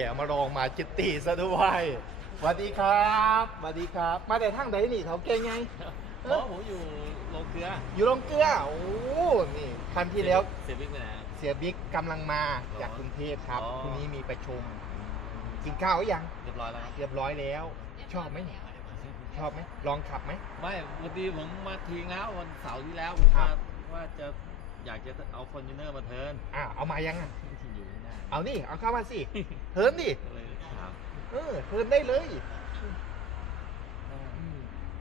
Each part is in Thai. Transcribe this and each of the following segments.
แกมาลองมาจิตตีซะด้วยสวัสดีครับสวัสดีครับ มาแต่ทางไหนนี่เขาเก่งไง เพราะผมอยู่โรงเกลืออยู่ลงเกลือโอ้นี่คันที่แล้วเสียบิ๊กไปไหน เสียบิ๊กกำลังมาจากกรุงเทพครับอ๋อ พรุ่งนี้มีประชุม กินข้าวหรือยัง เรียบร้อยแล้วครับเรียบร้อยแล้ว ชอบไหมเนี่ยชอบไหมลองขับไหม ไม่วันดีผมมาทิ้งแล้ววันเสาร์ที่แล้วผมครัว่าบ ว่าจะอยากจะเอาคอนเทนเนอร์มาเทิร์นอ่าเอามายังอะที่อยู่ที่หน้า เอานี่ เอาเข้ามาสิเทิร์นดิก็เลยถามเออเทิร์นได้เลย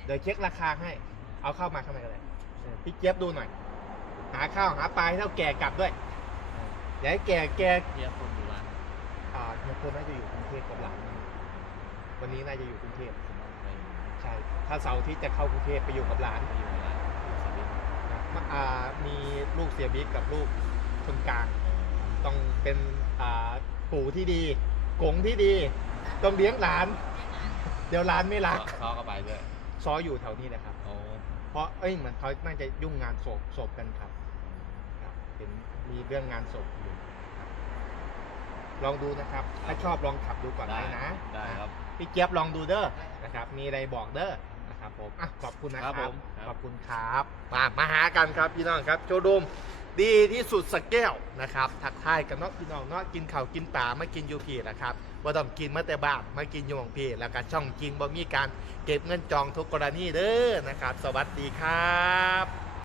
เดี๋ยวเช็คราคาให้ เอาเข้ามาข้างในกันเลยพี่เจี๊ยบดูหน่อย หาข้าวหาปลาให้เท่าแก่กลับด้วยเดี๋ยวให้แก่แกเฮียคนอยู่ร้านอ่าเฮียคนน่าจะอยู่กรุงเทพกับหลานวันนี้น่าจะอยู่กรุงเทพผมว่าไปใช่ถ้าเสาร์อาที่จะเข้ากรุงเทพไปอยู่กับหลานไปอยู่ร้านเสียบิ๊กนะอ่ามีลูกเสียบิ๊กกับลูกคนกลาง ต้องเป็นอ่าปู่ที่ดีกงที่ดีต้องเลี้ยงหลาน เดี๋ยวหลานไม่รักซอก็ไปด้วยซออยู่แถวนี้นะครับ โอ้เพราะเอ้ยเหมือนเขาน่าจะยุ่งงานศพศพกันครับครับเห็นมีเรื่องงานศพอยู่ครับลองดูนะครับ ถ้าชอบลองขับดูก่อนได้นะได้ครับพี่เจี๊ยบลองดูเด้อนะครับ มีอะไรบอกเด้อนะครับผมอะขอบคุณนะคครัรับบผมครับ ขอบคุณครับมามาหากันครับพี่น้องครับ โชว์รูม ดีที่สุดสกแก้วนะครับทักทายกันเนาะพี่น้องเนาะกินข้าวกินปลามากินยูพีนะครับว่าต้องกินมาแต่บ้านมากินอยู่ของพี่แล้วก็ช่องกินบ่มีการเก็บเงินจองทุกกรณีเด้อนะครับ สวัสดีครับ